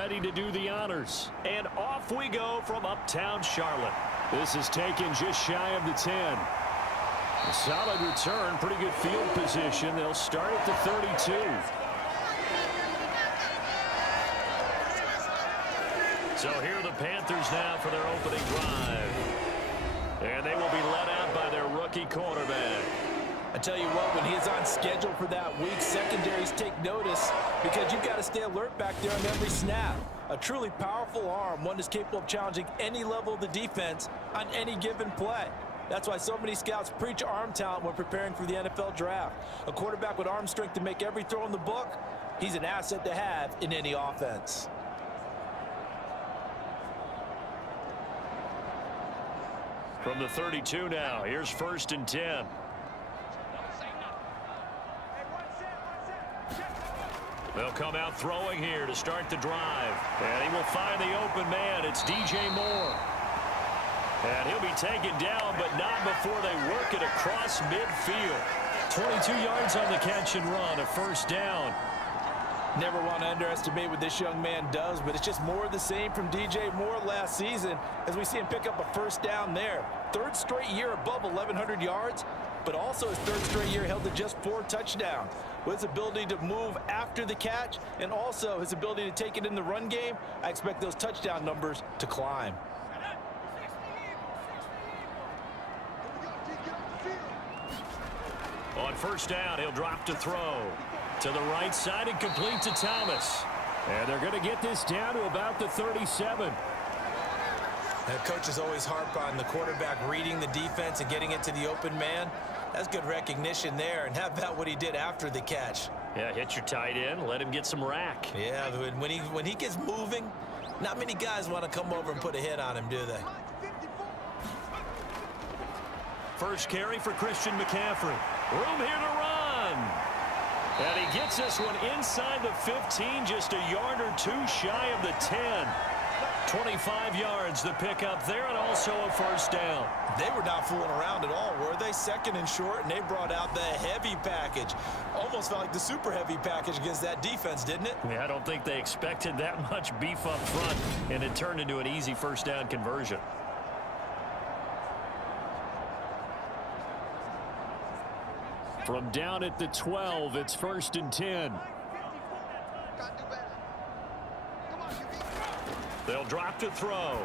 ready to do the honors. And off we go from uptown Charlotte. This is taken just shy of the 10. A solid return, pretty good field position. They'll start at the 32. So here are the Panthers now for their opening drive. And they will be led out by their rookie quarterback. I tell you what, when he's on schedule for that week, secondaries take notice because you've got to stay alert back there on every snap. A truly powerful arm, one that's capable of challenging any level of the defense on any given play. That's why so many scouts preach arm talent when preparing for the NFL draft. A quarterback with arm strength to make every throw in the book, he's an asset to have in any offense. From the 32 now, here's 1st and 10. They'll come out throwing here to start the drive. And he will find the open man. It's DJ Moore. And he'll be taken down, but not before they work it across midfield. 22 yards on the catch and run, a 1st down. Never want to underestimate what this young man does, but it's just more of the same from DJ Moore last season as we see him pick up a 1st down there. 3rd straight year above 1,100 yards, but also his 3rd straight year held to just 4 touchdowns. With his ability to move after the catch and also his ability to take it in the run game, I expect those touchdown numbers to climb. On 1st down, he'll drop to throw. To the right side and complete to Thomas. And they're going to get this down to about the 37. Coaches always harp on the quarterback reading the defense and getting it to the open man. That's good recognition there. And how about what he did after the catch? Yeah, hit your tight end, let him get some rack. Yeah, when he gets moving, not many guys want to come over and put a hit on him, do they? First carry for Christian McCaffrey. Room here to run. And he gets this one inside the 15, just a yard or 2 shy of the 10. 25 yards the pickup there, and also a 1st down. They were not fooling around at all, were they? 2nd and short, and they brought out the heavy package. Almost felt like the super heavy package against that defense, didn't it? Yeah, I don't think they expected that much beef up front, and it turned into an easy 1st down conversion. From down at the 12, it's 1st and 10. They'll drop to throw.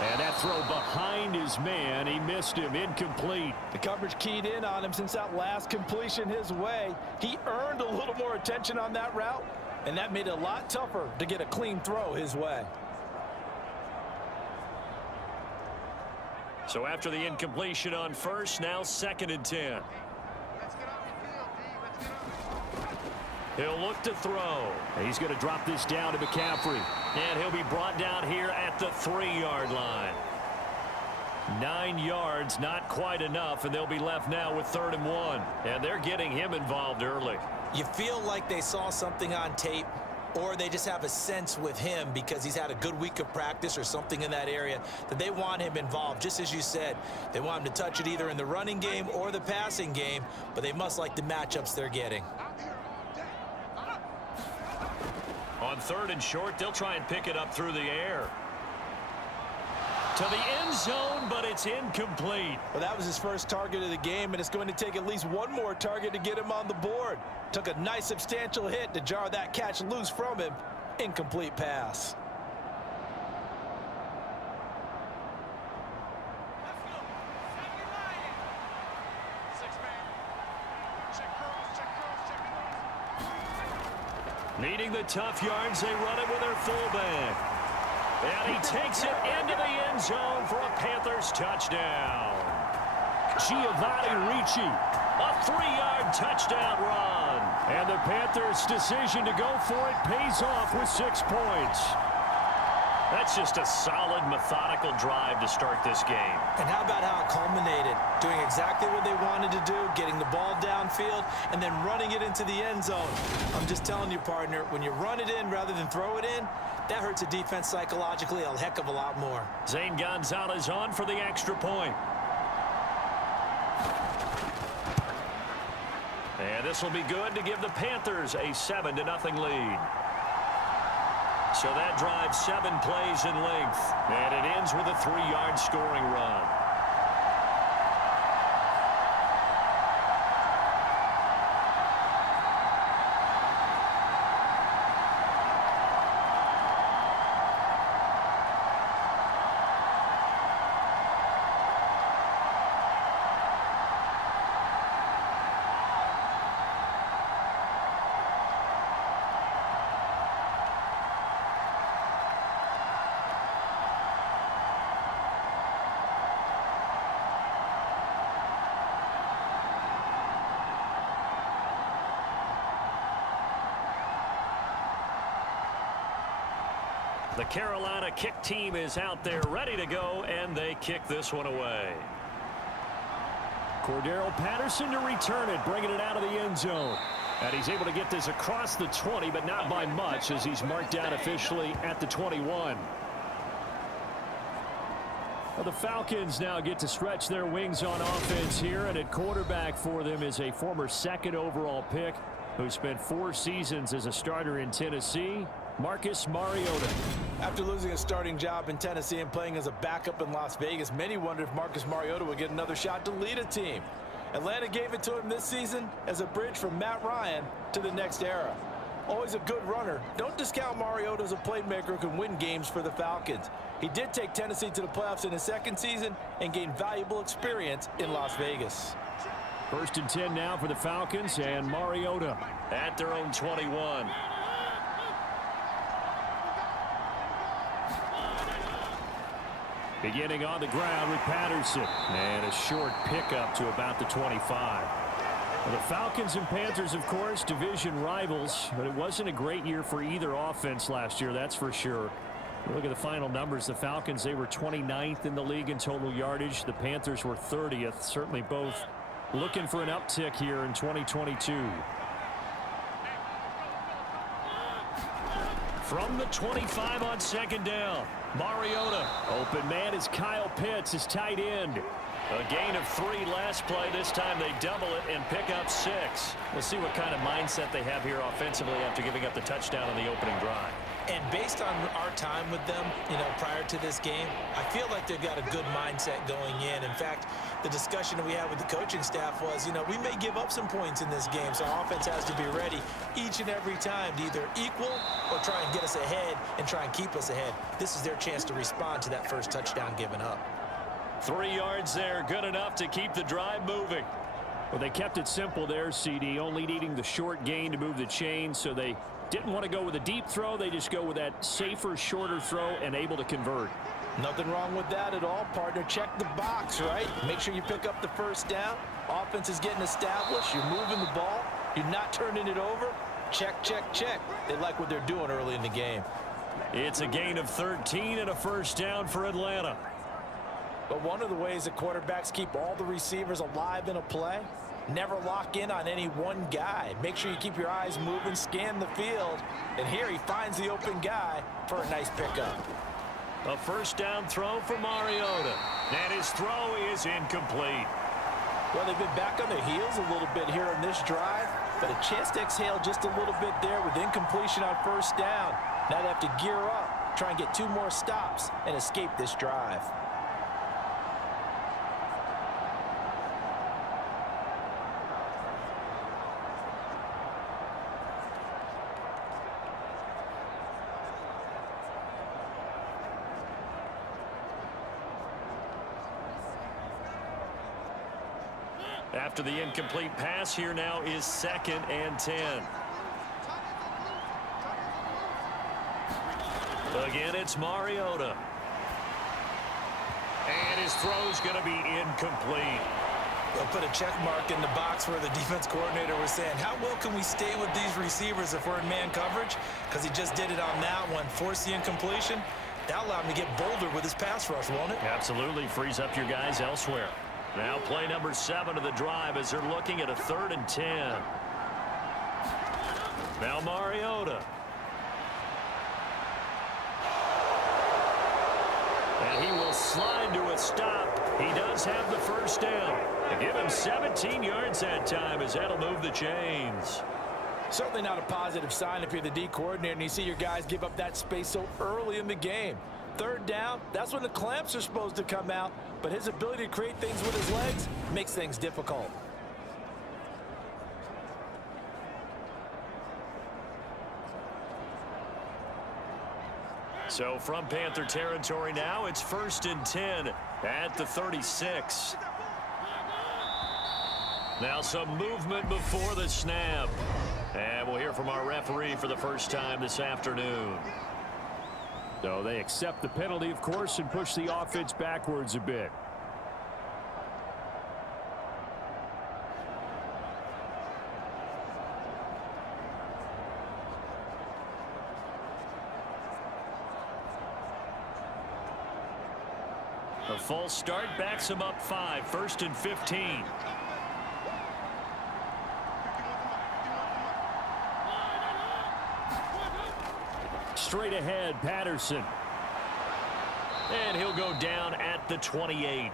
And that throw behind his man. He missed him. Incomplete. The coverage keyed in on him since that last completion his way. He earned a little more attention on that route, and that made it a lot tougher to get a clean throw his way. So after the incompletion on 1st, now 2nd and 10. He'll look to throw. He's going to drop this down to McCaffrey. And he'll be brought down here at the 3-yard line. 9 yards, not quite enough, and they'll be left now with 3rd and 1. And they're getting him involved early. You feel like they saw something on tape, or they just have a sense with him because he's had a good week of practice or something in that area that they want him involved. Just as you said, they want him to touch it either in the running game or the passing game, but they must like the matchups they're getting. On 3rd and short, they'll try and pick it up through the air. To the end zone, but it's incomplete. Well, that was his first target of the game, and it's going to take at least one more target to get him on the board. Took a nice substantial hit to jar that catch loose from him. Incomplete pass. Needing the tough yards, they run it with their fullback. And he takes it into the end zone for a Panthers touchdown. Giovanni Ricci, a 3-yard touchdown run. And the Panthers' decision to go for it pays off with 6 points. That's just a solid, methodical drive to start this game. And how about how it culminated? Doing exactly what they wanted to do, getting the ball downfield, and then running it into the end zone. I'm just telling you, partner, when you run it in rather than throw it in, that hurts a defense psychologically a heck of a lot more. Zane Gonzalez on for the extra point. And this will be good to give the Panthers a 7-0 lead. So that drives 7 plays in length. And it ends with a 3-yard scoring run. The Carolina kick team is out there ready to go, and they kick this one away. Cordero Patterson to return it, bringing it out of the end zone. And he's able to get this across the 20, but not by much, as he's marked down officially at the 21. Well, the Falcons now get to stretch their wings on offense here, and at quarterback for them is a former 2nd overall pick who spent 4 seasons as a starter in Tennessee, Marcus Mariota. After losing a starting job in Tennessee and playing as a backup in Las Vegas, many wondered if Marcus Mariota would get another shot to lead a team. Atlanta gave it to him this season as a bridge from Matt Ryan to the next era. Always a good runner. Don't discount Mariota as a playmaker who can win games for the Falcons. He did take Tennessee to the playoffs in his 2nd season and gained valuable experience in Las Vegas. 1st and 10 now for the Falcons, and Mariota at their own 21. Beginning on the ground with Patterson. And a short pickup to about the 25. Well, the Falcons and Panthers, of course, division rivals. But it wasn't a great year for either offense last year, that's for sure. Look at the final numbers. The Falcons, they were 29th in the league in total yardage. The Panthers were 30th. Certainly both looking for an uptick here in 2022. From the 25 on 2nd down. Mariota. Open man is Kyle Pitts, his tight end. A gain of 3 last play. This time they double it and pick up 6. We'll see what kind of mindset they have here offensively after giving up the touchdown on the opening drive. And based on our time with them, prior to this game, I feel like they've got a good mindset going in. In fact, the discussion that we had with the coaching staff was, we may give up some points in this game, so our offense has to be ready each and every time to either equal or try and get us ahead and try and keep us ahead. This is their chance to respond to that first touchdown given up. 3 yards there, good enough to keep the drive moving. Well, they kept it simple there, CD, only needing the short gain to move the chain, so they didn't want to go with a deep throw. They just go with that safer, shorter throw and able to convert. Nothing wrong with that at all, partner. Check the box, right? Make sure you pick up the first down. Offense is getting established. You're moving the ball. You're not turning it over. Check, check, check. They like what they're doing early in the game. It's a gain of 13 and a first down for Atlanta. But one of the ways that quarterbacks keep all the receivers alive in a play, never lock in on any one guy. Make sure you keep your eyes moving, scan the field. And here he finds the open guy for a nice pickup. A first down throw for Mariota. And his throw is incomplete. Well, they've been back on their heels a little bit here on this drive, but a chance to exhale just a little bit there with incompletion on first down. Now they have to gear up, try and get 2 more stops, and escape this drive. After the incomplete pass, here now is 2nd and 10. Again, it's Mariota. And his throw's going to be incomplete. They'll put a check mark in the box where the defense coordinator was saying, how well can we stay with these receivers if we're in man coverage? Because he just did it on that one, forced the incompletion. That'll allow him to get bolder with his pass rush, won't it? Absolutely. Frees up your guys elsewhere. Now play number 7 of the drive as they're looking at a 3rd and 10. Now Mariota. And he will slide to a stop. He does have the first down. To give him 17 yards that time as that'll move the chains. Certainly not a positive sign if you're the D coordinator and you see your guys give up that space so early in the game. Third down, that's when the clamps are supposed to come out, but his ability to create things with his legs makes things difficult. So from Panther territory now, it's 1st and 10 at the 36. Now some movement before the snap. And we'll hear from our referee for the first time this afternoon. So they accept the penalty, of course, and push the offense backwards a bit. A false start backs him up 5, 1st and 15. Straight ahead, Patterson. And he'll go down at the 28.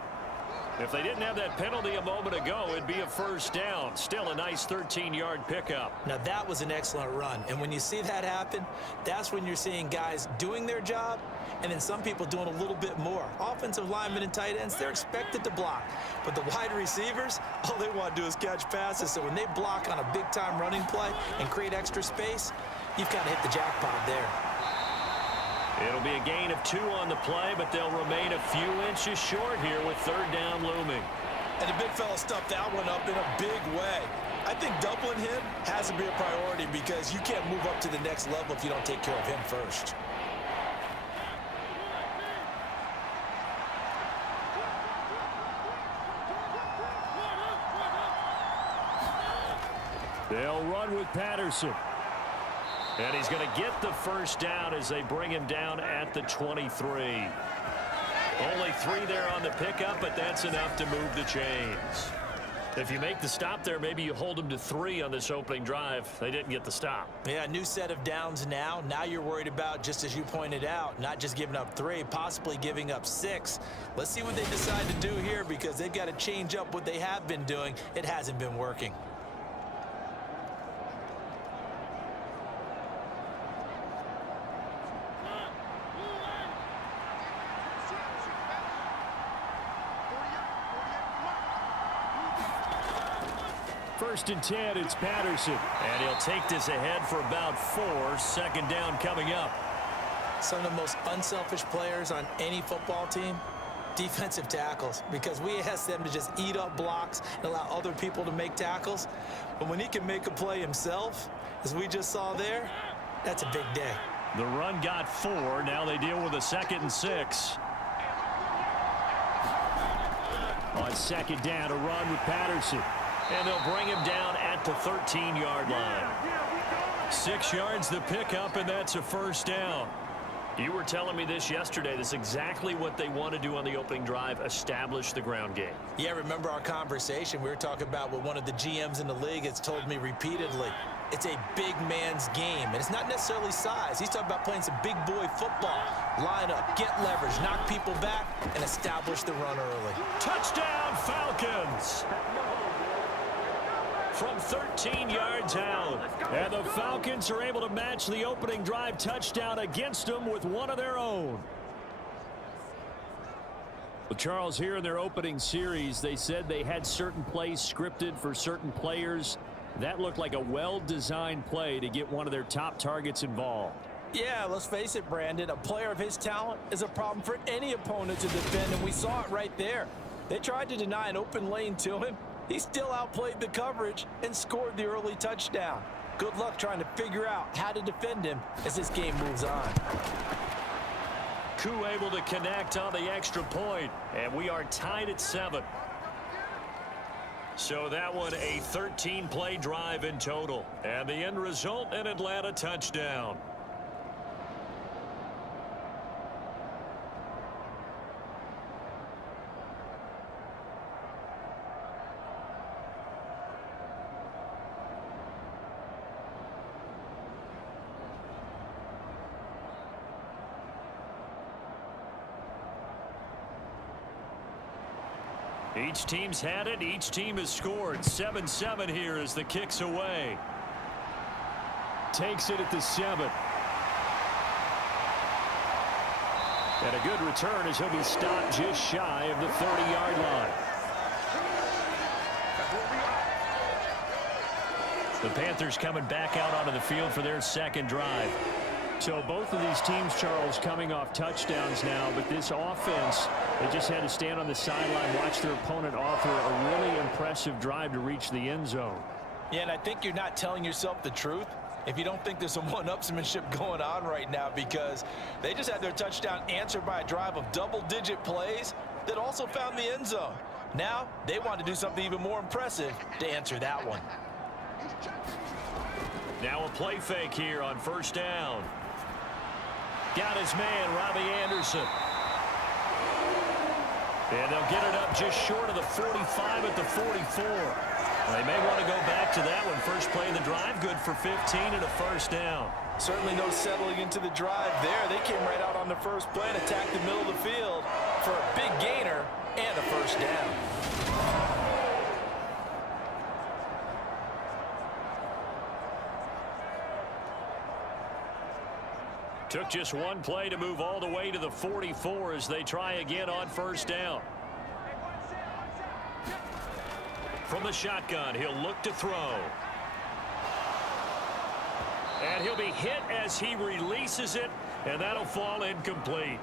If they didn't have that penalty a moment ago, it'd be a first down. Still a nice 13-yard pickup. Now, that was an excellent run. And when you see that happen, that's when you're seeing guys doing their job and then some people doing a little bit more. Offensive linemen and tight ends, they're expected to block. But the wide receivers, all they want to do is catch passes. So when they block on a big-time running play and create extra space, you've kind of hit the jackpot there. It'll be a gain of 2 on the play, but they'll remain a few inches short here with 3rd down looming. And the big fella stuffed that one up in a big way. I think doubling him has to be a priority because you can't move up to the next level if you don't take care of him first. They'll run with Patterson. And he's going to get the first down as they bring him down at the 23. Only 3 there on the pickup, but that's enough to move the chains. If you make the stop there, maybe you hold them to 3 on this opening drive. They didn't get the stop. Yeah, new set of downs now. Now you're worried about, just as you pointed out, not just giving up 3, possibly giving up 6. Let's see what they decide to do here because they've got to change up what they have been doing. It hasn't been working. First and 10, it's Patterson. And he'll take this ahead for about 4. 2nd down coming up. Some of the most unselfish players on any football team, defensive tackles, because we ask them to just eat up blocks and allow other people to make tackles. But when he can make a play himself, as we just saw there, that's a big day. The run got 4. Now they deal with a 2nd and 6. On 2nd down, a run with Patterson. And they'll bring him down at the 13-yard line. 6 yards the pickup, and that's a first down. You were telling me this yesterday. This is exactly what they want to do on the opening drive, establish the ground game. Yeah, remember our conversation? We were talking about what one of the GMs in the league has told me repeatedly. It's a big man's game, and it's not necessarily size. He's talking about playing some big boy football. Line up, get leverage, knock people back, and establish the run early. Touchdown, Falcons! From 13 yards out. And the Falcons are able to match the opening drive touchdown against them with one of their own. Well, Charles, here in their opening series, they said they had certain plays scripted for certain players. That looked like a well-designed play to get one of their top targets involved. Yeah, let's face it, Brandon. A player of his talent is a problem for any opponent to defend, and we saw it right there. They tried to deny an open lane to him. He still outplayed the coverage and scored the early touchdown. Good luck trying to figure out how to defend him as this game moves on. Koo able to connect on the extra point, and we are tied at 7. So that one a 13-play drive in total, and the end result, an Atlanta touchdown. Each team's had it. Each team has scored. 7-7 here as the kick's away. takes it at the 7. And a good return as he'll be stopped just shy of the 30-yard line. The Panthers coming back out onto the field for their second drive. So both of these teams, Charles, coming off touchdowns now, but this offense, they just had to stand on the sideline, watch their opponent offer a really impressive drive to reach the end zone. Yeah, and I think you're not telling yourself the truth if you don't think there's some one-upsmanship going on right now, because they just had their touchdown answered by a drive of double-digit plays that also found the end zone. Now they want to do something even more impressive to answer that one. Now a play fake here on first down. Got his man, Robbie Anderson. And they'll get it up just short of the 45 at the 44. They may want to go back to that one. First play of the drive, good for 15 and a first down. Certainly no settling into the drive there. They came right out on the first play and attacked the middle of the field for a big gainer and a first down. Took just one play to move all the way to the 44 as they try again on first down. From the shotgun, he'll look to throw. And he'll be hit as he releases it, and that'll fall incomplete.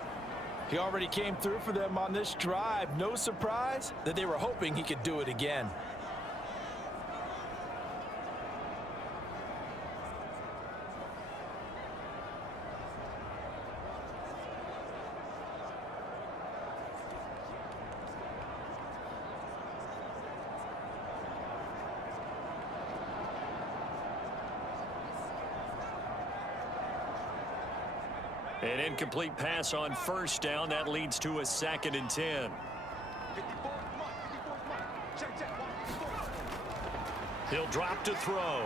He already came through for them on this drive. No surprise that they were hoping he could do it again. An incomplete pass on first down. That leads to a 2nd and 10. He'll drop to throw.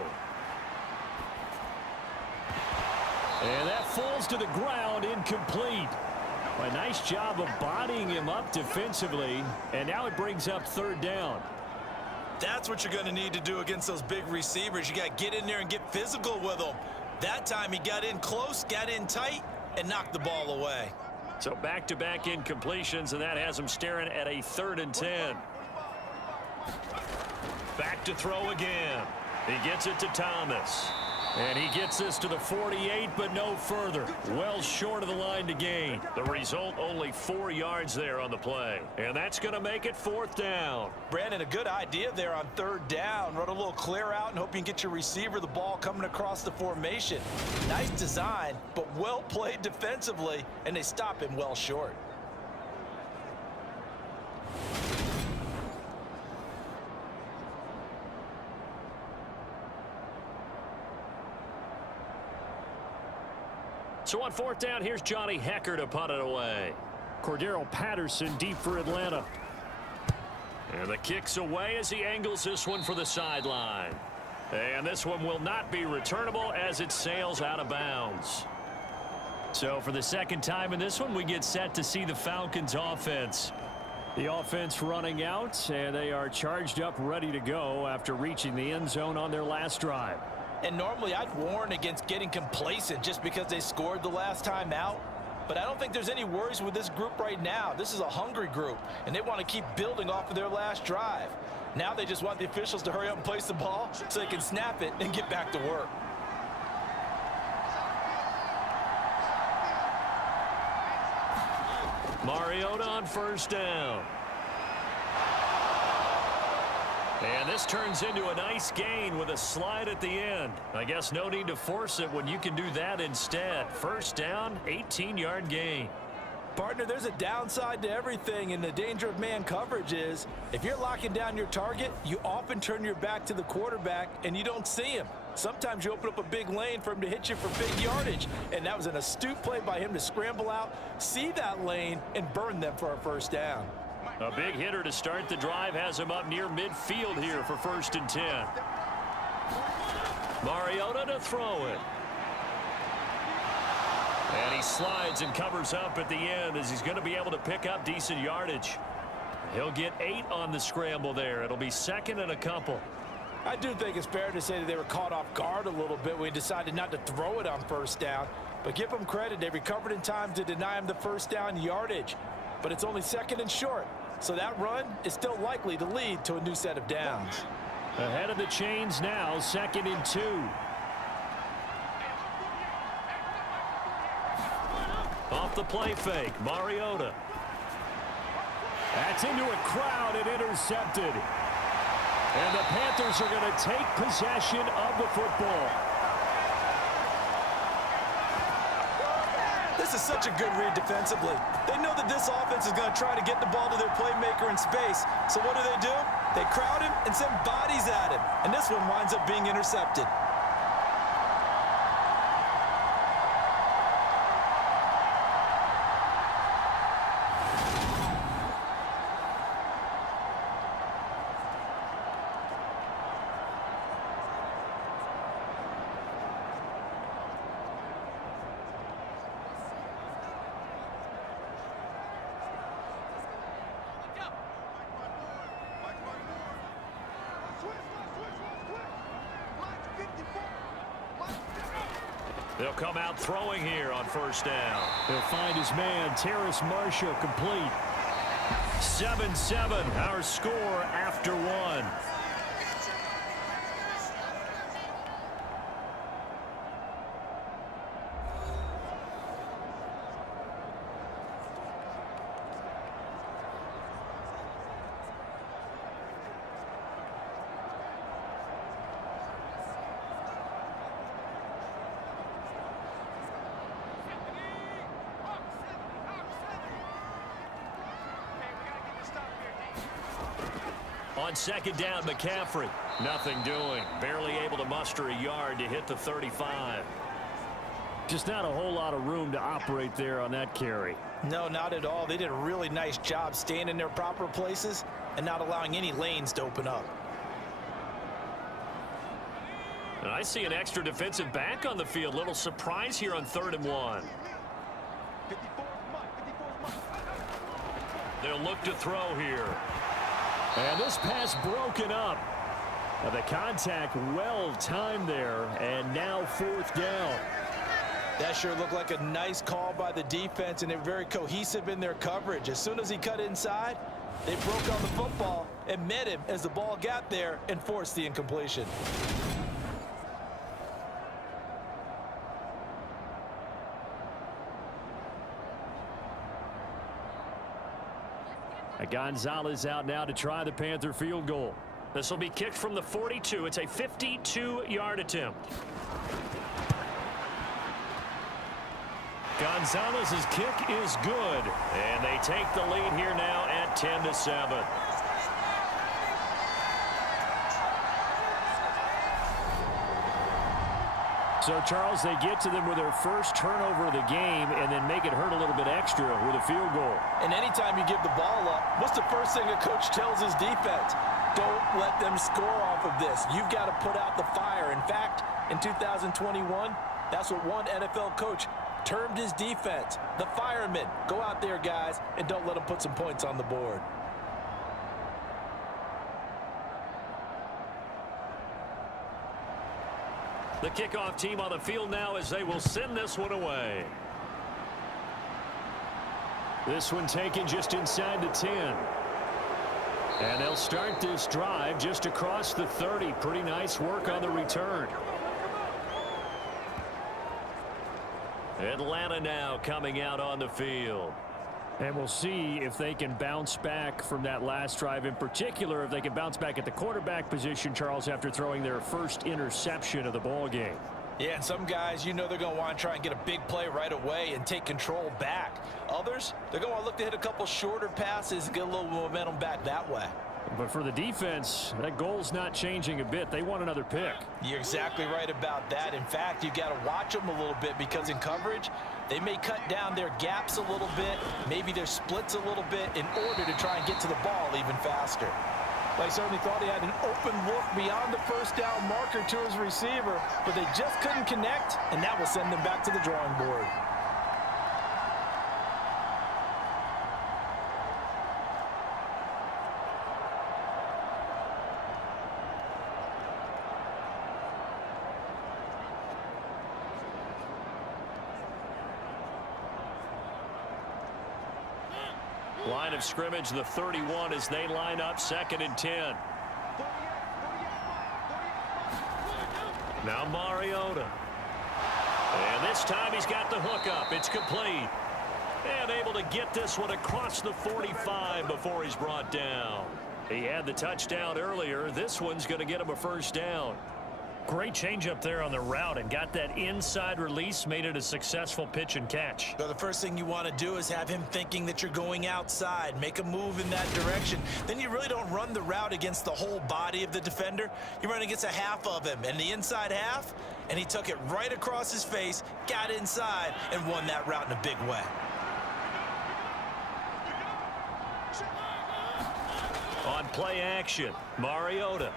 And that falls to the ground, incomplete. A nice job of bodying him up defensively. And now it brings up 3rd down. That's what you're going to need to do against those big receivers. You got to get in there and get physical with them. That time he got in close, got in tight, and knocked the ball away. So back-to-back incompletions, and that has him staring at a 3rd and 10. Back to throw again. He gets it to Thomas. And he gets this to the 48, but no further. Well short of the line to gain. The result, only 4 yards there on the play. And that's going to make it 4th down. Brandon, a good idea there on 3rd down. Run a little clear out and hope you can get your receiver the ball coming across the formation. Nice design, but well played defensively, and they stop him well short. So on 4th down, here's Johnny Hecker to punt it away. Cordero Patterson deep for Atlanta. And the kick's away as he angles this one for the sideline. And this one will not be returnable as it sails out of bounds. So for the 2nd time in this one, we get set to see the Falcons offense. The offense running out, and they are charged up, ready to go after reaching the end zone on their last drive. And normally I'd warn against getting complacent just because they scored the last time out. But I don't think there's any worries with this group right now. This is a hungry group, and they want to keep building off of their last drive. Now they just want the officials to hurry up and place the ball so they can snap it and get back to work. Mariota on first down. And this turns into a nice gain with a slide at the end. I guess no need to force it when you can do that instead. First down, 18-yard gain. Partner, there's a downside to everything, and the danger of man coverage is if you're locking down your target, you often turn your back to the quarterback and you don't see him. Sometimes you open up a big lane for him to hit you for big yardage, and that was an astute play by him to scramble out, see that lane, and burn them for a first down. A big hitter to start the drive has him up near midfield here for 1st and 10. Mariota to throw it. And he slides and covers up at the end as he's going to be able to pick up decent yardage. He'll get 8 on the scramble there. It'll be 2nd and a couple. I do think it's fair to say that they were caught off guard a little bit when he decided not to throw it on first down. But give them credit, they recovered in time to deny him the first down yardage. But it's only second and short, so that run is still likely to lead to a new set of downs. Ahead of the chains now, 2nd and 2. Off the play fake, Mariota. That's into a crowd and intercepted. And the Panthers are going to take possession of the football. This is such a good read defensively. They know that this offense is going to try to get the ball to their playmaker in space. So what do? They crowd him and send bodies at him. And this one winds up being intercepted. They'll come out throwing here on first down. He'll find his man, Terrace Marshall, complete. 7-7, our score after 1. On second down, McCaffrey. Nothing doing. Barely able to muster a yard to hit the 35. Just not a whole lot of room to operate there on that carry. No, not at all. They did a really nice job staying in their proper places and not allowing any lanes to open up. And I see an extra defensive back on the field. Little surprise here on 3rd and 1. They'll look to throw here. And this pass broken up. The contact well timed there, and now 4th down. That sure looked like a nice call by the defense, and they're very cohesive in their coverage. As soon as he cut inside, they broke on the football and met him as the ball got there and forced the incompletion. Gonzalez out now to try the Panther field goal. This will be kicked from the 42. It's a 52-yard attempt. Gonzalez's kick is good, and they take the lead here now at 10-7. So, Charles, they get to them with their first turnover of the game and then make it hurt a little bit extra with a field goal. And anytime you give the ball up, what's the first thing a coach tells his defense? Don't let them score off of this. You've got to put out the fire. In fact, in 2021, that's what one NFL coach termed his defense, the firemen. Go out there, guys, and don't let them put some points on the board. The kickoff team on the field now as they will send this one away. This one taken just inside the 10. And they'll start this drive just across the 30. Pretty nice work on the return. Atlanta now coming out on the field. And we'll see if they can bounce back from that last drive, in particular if they can bounce back at the quarterback position, Charles, after throwing their first interception of the ball game. Yeah, and some guys, you know they're going to want to try and get a big play right away and take control back. Others, they're going to want to look to hit a couple shorter passes and get a little momentum back that way. But for the defense, that goal's not changing a bit. They want another pick. You're exactly right about that. In fact, you got to watch them a little bit because in coverage, they may cut down their gaps a little bit, maybe their splits a little bit in order to try and get to the ball even faster. They certainly thought he had an open look beyond the first down marker to his receiver, but they just couldn't connect, and that will send them back to the drawing board. Line of scrimmage, the 31 as they line up 2nd and 10. Now Mariota. And this time he's got the hook up. It's complete. And able to get this one across the 45 before he's brought down. He had the touchdown earlier. This one's going to get him a first down. Great change up there on the route and got that inside release, made it a successful pitch and catch. So the first thing you want to do is have him thinking that you're going outside, make a move in that direction. Then you really don't run the route against the whole body of the defender. You run against a half of him, and the inside half, and he took it right across his face, got inside, and won that route in a big way. On play action, Mariota.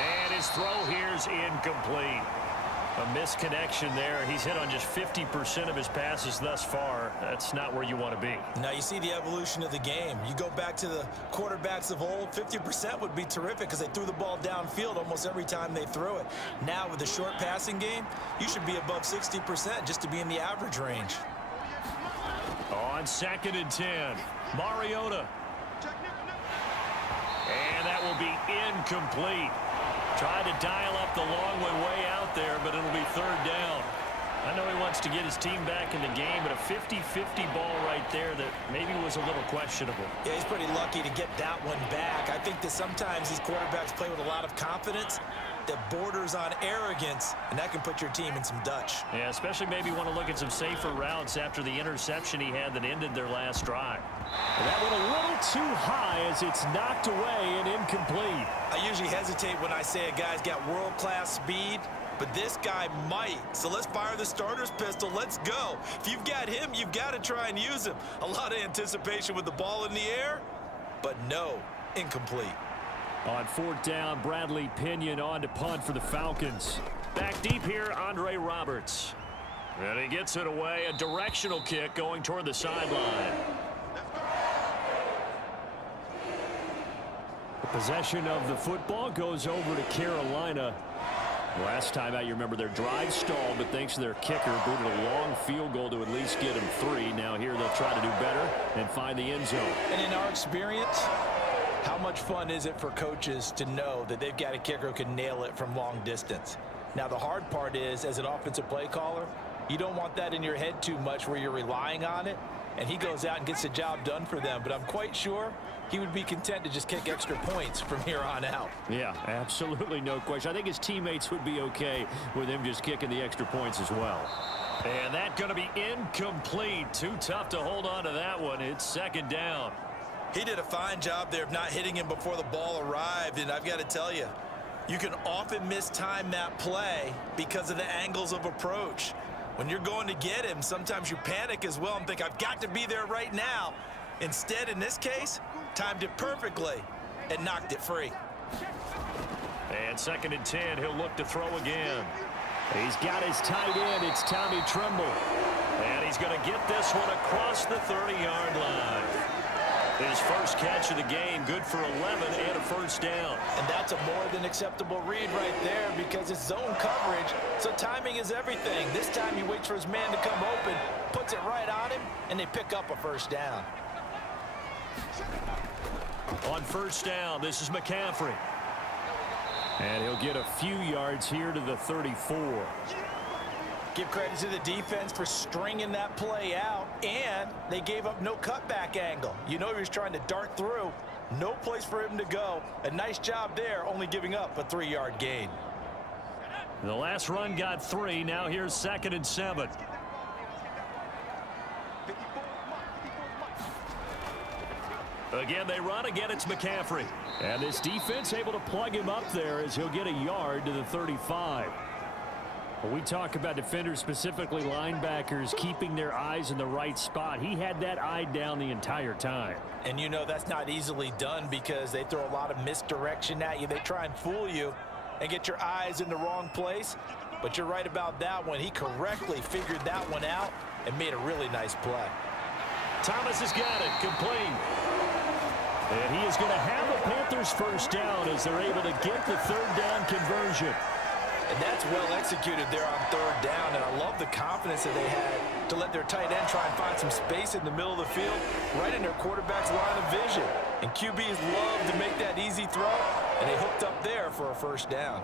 And his throw here's incomplete. A misconnection there. He's hit on just 50% of his passes thus far. That's not where you want to be. Now you see the evolution of the game. You go back to the quarterbacks of old, 50% would be terrific because they threw the ball downfield almost every time they threw it. Now with the short passing game, you should be above 60% just to be in the average range. On 2nd and 10, Mariota. And that will be incomplete. Tried to dial up the long way out there, but it'll be 3rd down. I know he wants to get his team back in the game, but a 50-50 ball right there that maybe was a little questionable. Yeah, he's pretty lucky to get that one back. I think that sometimes these quarterbacks play with a lot of confidence that borders on arrogance, and that can put your team in some Dutch. Yeah, especially maybe want to look at some safer routes after the interception he had that ended their last drive. And that went a little too high as it's knocked away and incomplete. I usually hesitate when I say a guy's got world-class speed, but this guy might. So let's fire the starter's pistol. Let's go. If you've got him, you've got to try and use him. A lot of anticipation with the ball in the air, but no, incomplete. On 4th down, Bradley Pinion on to punt for the Falcons. Back deep here, Andre Roberts. And he gets it away. A directional kick going toward the sideline. The possession of the football goes over to Carolina. Last time out, you remember their drive stalled, but thanks to their kicker, booted a long field goal to at least get them 3. Now here they'll try to do better and find the end zone. And in our experience, how much fun is it for coaches to know that they've got a kicker who can nail it from long distance? Now, the hard part is, as an offensive play caller, you don't want that in your head too much where you're relying on it, and he goes out and gets the job done for them. But I'm quite sure he would be content to just kick extra points from here on out. Yeah, absolutely no question. I think his teammates would be okay with him just kicking the extra points as well. And that's going to be incomplete. Too tough to hold on to that one. It's 2nd down. He did a fine job there of not hitting him before the ball arrived, and I've got to tell you, you can often mistime that play because of the angles of approach. When you're going to get him, sometimes you panic as well and think, I've got to be there right now. Instead, in this case, timed it perfectly and knocked it free. And 2nd and 10, he'll look to throw again. He's got his tight end. It's Tommy Tremble. And he's going to get this one across the 30-yard line. His first catch of the game, good for 11 and a first down. And that's a more than acceptable read right there because it's zone coverage, so timing is everything. This time he waits for his man to come open, puts it right on him, and they pick up a first down. On 1st down, this is McCaffrey. And he'll get a few yards here to the 34. Give credit to the defense for stringing that play out, and they gave up no cutback angle. You know he was trying to dart through. No place for him to go. A nice job there, only giving up a 3-yard gain. The last run got 3. Now here's 2nd and 7. Again, they run. Again, it's McCaffrey. And this defense able to plug him up there as he'll get a yard to the 35. When we talk about defenders, specifically linebackers, keeping their eyes in the right spot, he had that eye down the entire time. And you know that's not easily done because they throw a lot of misdirection at you. They try and fool you and get your eyes in the wrong place. But you're right about that one. He correctly figured that one out and made a really nice play. Thomas has got it. Complete. And he is going to have a Panthers first down as they're able to get the 3rd down conversion. And that's well executed there on 3rd down, and I love the confidence that they had to let their tight end try and find some space in the middle of the field, right in their quarterback's line of vision. And QBs love to make that easy throw, and they hooked up there for a first down.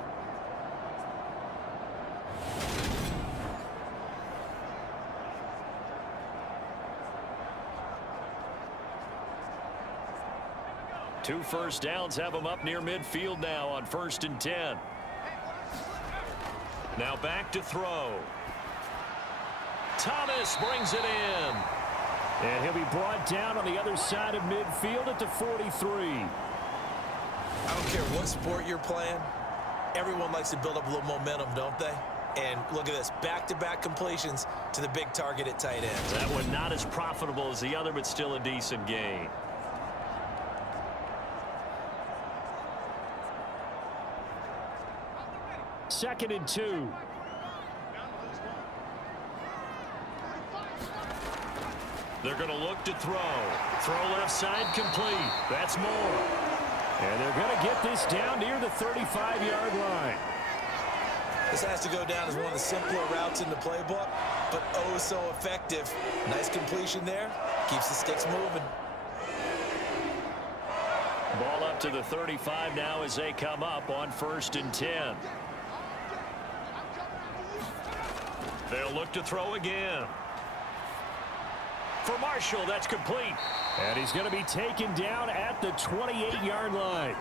Two first downs have them up near midfield now on 1st and 10. Now back to throw. Thomas brings it in. And he'll be brought down on the other side of midfield at the 43. I don't care what sport you're playing. Everyone likes to build up a little momentum, don't they? And look at this, back-to-back completions to the big target at tight end. That one not as profitable as the other, but still a decent gain. Second and 2. They're going to look to throw. Throw left side complete. That's more. And they're going to get this down near the 35-yard line. This has to go down as one of the simpler routes in the playbook, but oh so effective. Nice completion there. Keeps the sticks moving. Ball up to the 35 now as they come up on 1st and 10. They'll look to throw again. For Marshall, that's complete. And he's going to be taken down at the 28-yard line.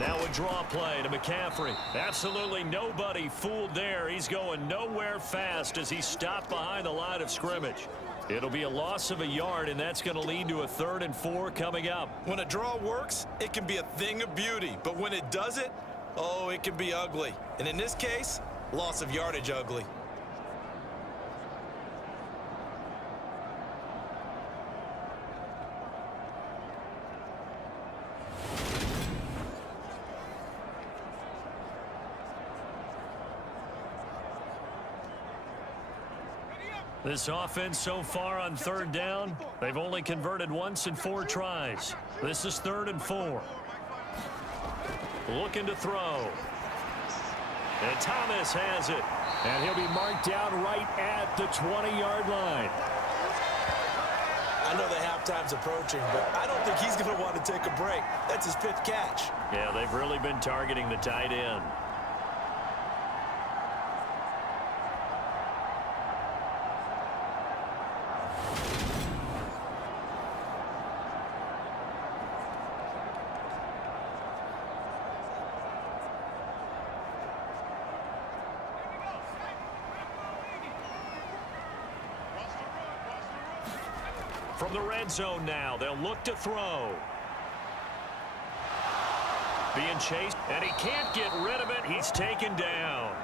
Now a draw play to McCaffrey. Absolutely nobody fooled there. He's going nowhere fast as he stopped behind the line of scrimmage. It'll be a loss of a yard, and that's going to lead to a 3rd and 4 coming up. When a draw works, it can be a thing of beauty. But when it doesn't, oh, it can be ugly. And in this case, loss of yardage ugly. This offense so far on 3rd down, they've only converted once in 4 tries. This is 3rd and 4. Looking to throw. And Thomas has it. And he'll be marked down right at the 20-yard line. I know the halftime's approaching, but I don't think he's going to want to take a break. That's his 5th catch. Yeah, they've really been targeting the tight end. From the red zone now, they'll look to throw. Being chased, and he can't get rid of it. He's taken down.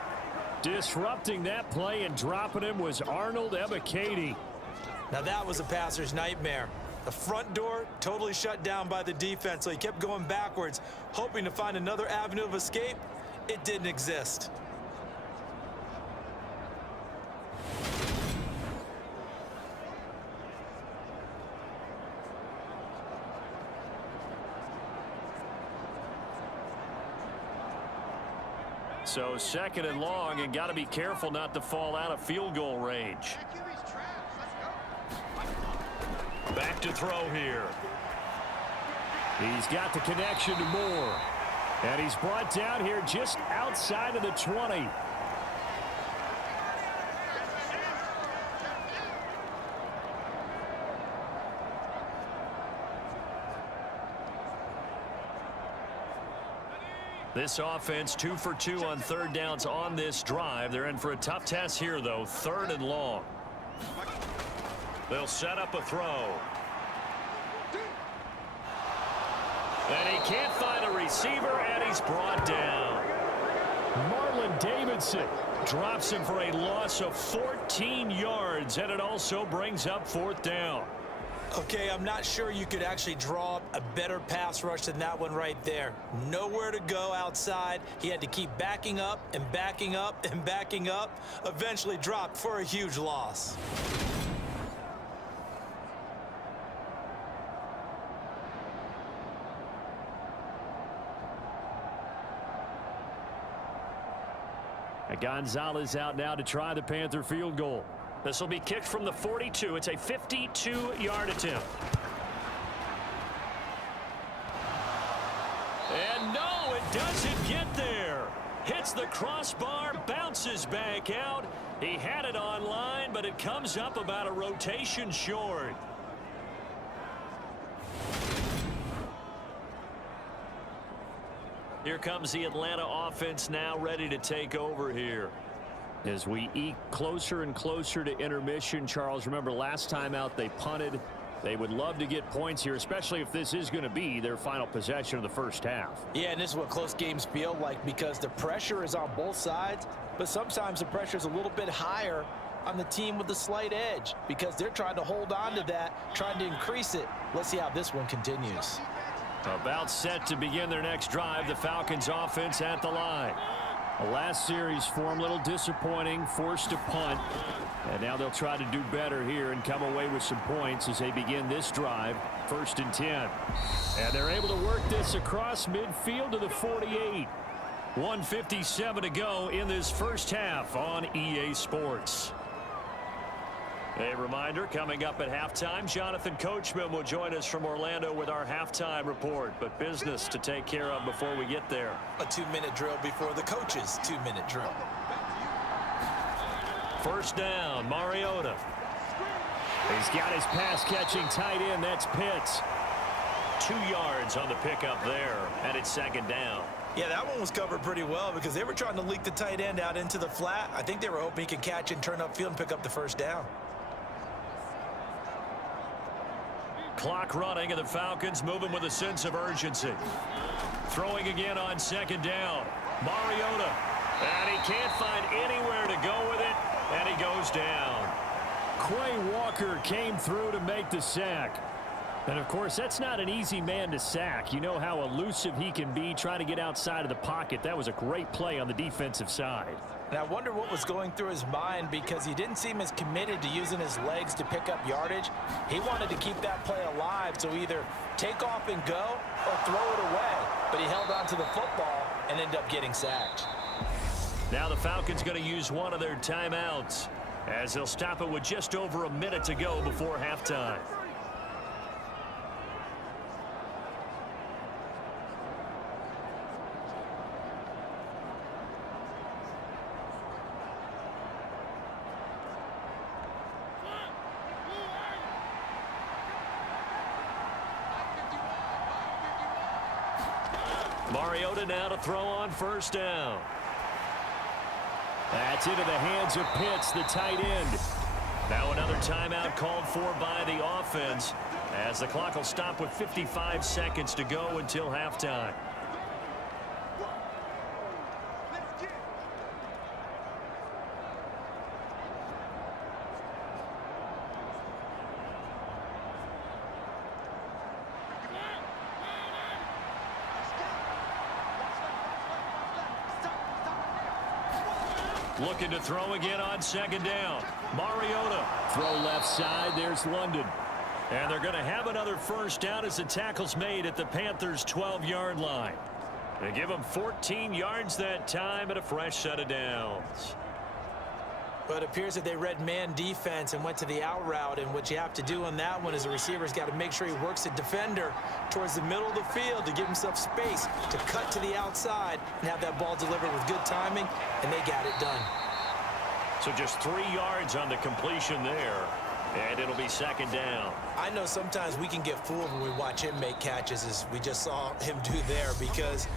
Disrupting that play and dropping him was Arnold Ebiketie. Now that was a passer's nightmare. The front door totally shut down by the defense, so he kept going backwards, hoping to find another avenue of escape. It didn't exist. So 2nd and long, and got to be careful not to fall out of field goal range. Back to throw here. He's got the connection to Moore. And he's brought down here just outside of the 20. This offense 2 for 2 on 3rd downs on this drive. They're in for a tough test here, though. 3rd and long. They'll set up a throw. And he can't find a receiver, and he's brought down. Marlon Davidson drops him for a loss of 14 yards, and it also brings up 4th down. Okay, I'm not sure you could actually draw up a better pass rush than that one right there. Nowhere to go outside. He had to keep backing up and backing up and backing up. Eventually dropped for a huge loss. Gonzalez out now to try the Panther field goal. This will be kicked from the 42. It's a 52-yard attempt. And no, it doesn't get there. Hits the crossbar, bounces back out. He had it on line, but it comes up about a rotation short. Here comes the Atlanta offense now ready to take over here. As we eke closer and closer to intermission, Charles, remember last time out they punted. They would love to get points here, especially if this is going to be their final possession of the first half. Yeah, and this is what close games feel like because the pressure is on both sides, but sometimes the pressure is a little bit higher on the team with the slight edge because they're trying to hold on to that, trying to increase it. Let's see how this one continues. About set to begin their next drive, the Falcons offense at the line. The last series for them, a little disappointing, forced to punt. And now they'll try to do better here and come away with some points as they begin this drive, 1st and 10. And they're able to work this across midfield to the 48. 1:57 to go in this first half on EA Sports. A reminder, coming up at halftime, Jonathan Coachman will join us from Orlando with our halftime report. But business to take care of before we get there. A 2-minute drill before the coach's 2-minute drill. First down, Mariota. He's got his pass-catching tight end. That's Pitts. 2 yards on the pickup there, and it's 2nd down. Yeah, that one was covered pretty well because they were trying to leak the tight end out into the flat. I think they were hoping he could catch and turn upfield and pick up the first down. Clock running, and the Falcons moving with a sense of urgency. Throwing again on 2nd down. Mariota. And he can't find anywhere to go with it, and he goes down. Quay Walker came through to make the sack. And, of course, that's not an easy man to sack. You know how elusive he can be trying to get outside of the pocket. That was a great play on the defensive side. And I wonder what was going through his mind because he didn't seem as committed to using his legs to pick up yardage. He wanted to keep that play alive, so either take off and go or throw it away. But he held on to the football and ended up getting sacked. Now the Falcons going to use one of their timeouts as they'll stop it with just over a minute to go before halftime. Mariota now to throw on 1st down. That's into the hands of Pitts, the tight end. Now another timeout called for by the offense as the clock will stop with 55 seconds to go until halftime. Looking to throw again on 2nd down. Mariota. Throw left side. There's London. And they're going to have another first down as the tackle's made at the Panthers' 12-yard line. They give them 14 yards that time and a fresh set of downs. But it appears that they read man defense and went to the out route. And what you have to do on that one is the receiver's got to make sure he works the defender towards the middle of the field to give himself space to cut to the outside and have that ball delivered with good timing, and they got it done. So just 3 yards on the completion there, and it'll be 2nd down. I know sometimes we can get fooled when we watch him make catches, as we just saw him do there, because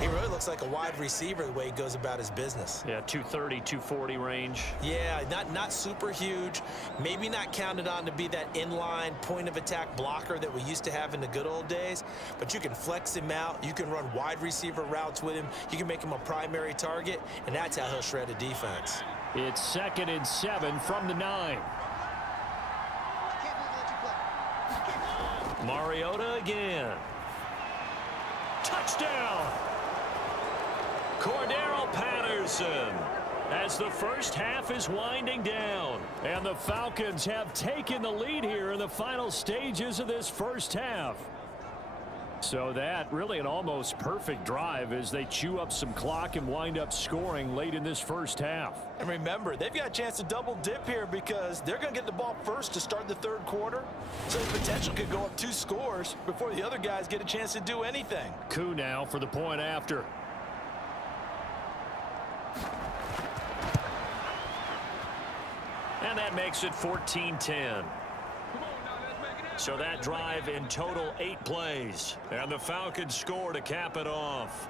He really looks like a wide receiver the way he goes about his business. Yeah, 230, 240 range. Yeah, not super huge. Maybe not counted on to be that inline point-of-attack blocker that we used to have in the good old days. But you can flex him out. You can run wide receiver routes with him. You can make him a primary target, and that's how he'll shred a defense. It's 2nd and 7 from the 9. Mariota again. Touchdown! Cordero Patterson, as the first half is winding down. And the Falcons have taken the lead here in the final stages of this first half. So that really an almost perfect drive as they chew up some clock and wind up scoring late in this first half. And remember, they've got a chance to double dip here because they're going to get the ball first to start the third quarter. So the potential could go up 2 scores before the other guys get a chance to do anything. Coup now for the point after. And that makes it 14-10. So that drive in total 8 plays. And the Falcons score to cap it off.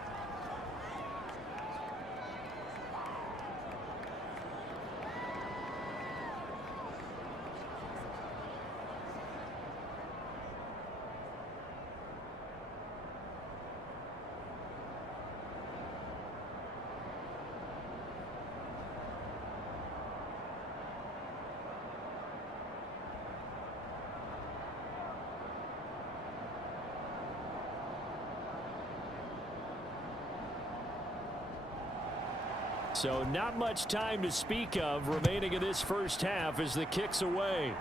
So not much time to speak of remaining in this first half as the kick's away.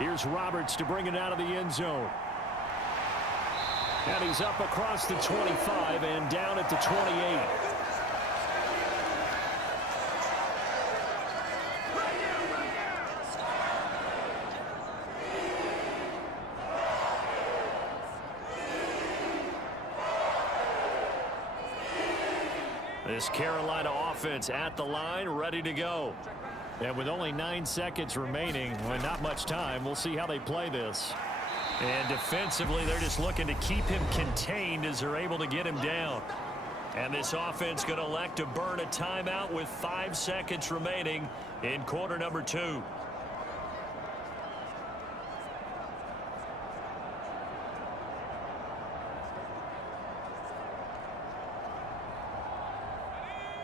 Here's Roberts to bring it out of the end zone. And he's up across the 25 and down at the 28. This Carolina offense at the line, ready to go. And with only 9 seconds remaining, well, not much time, we'll see how they play this. And defensively, they're just looking to keep him contained as they're able to get him down. And this offense going to elect to burn a timeout with 5 seconds remaining in quarter number 2.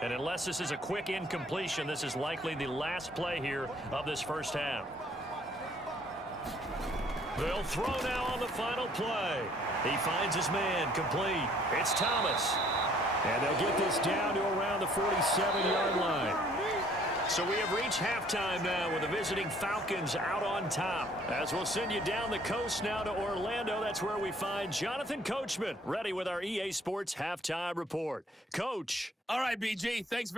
And unless this is a quick incompletion, this is likely the last play here of this first half. They'll throw now on the final play. He finds his man complete. It's Thomas. And they'll get this down to around the 47-yard line. So we have reached halftime now with the visiting Falcons out on top. As we'll send you down the coast now to Orlando, that's where we find Jonathan Coachman ready with our EA Sports Halftime Report. Coach. All right, BG, thanks very